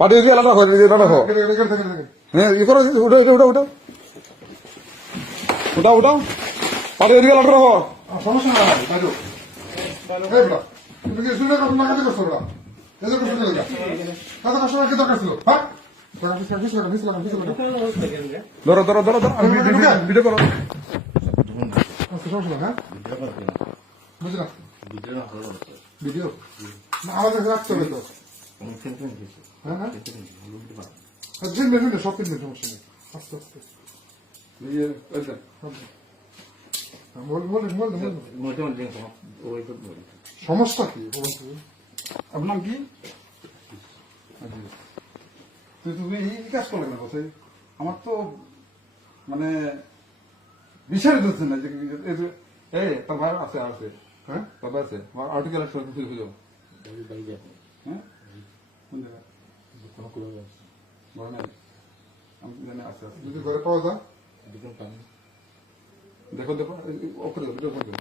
পাঠিয়ে দিয়ে আলাদা হয় এটা রাখো হ্যাঁ ই করো উঠো উঠো উঠো উঠাও উঠাও পাঠিয়ে দিয়ে আলাদা রাখো সমস্যা না বাইরো এই বড় তুমি কি শুনে কথা না কাজে করছো বড় এই যে করছো না কাজে করছো না কি দরকার ছিল হ্যাঁ ধরো ধরো ধরো ধরো ভিডিও করো সমস্যা হ্যাঁ বুঝলাম ভিডিও না আমাদের রাখতে হবে তো হ্যাঁ হ্যাঁ সব কিনবে সমস্যা নেই আস্তে আস্তে সমস্যা কি আপনার নাম কি তুমি এই কাজ করলে না বসে আমার তো মানে বিষয় দিচ্ছে না যে এই তোর ভাই আছে আছে হ্যাঁ তোর ভাই আছে আমার আর্টিকেল খুঁজো হ্যাঁ কোন জায়গায় বড় নাই আমি জানি আছে আছে যদি ঘরে পাওয়া যায় দেখো দেখো ওপরে ভিডিও করে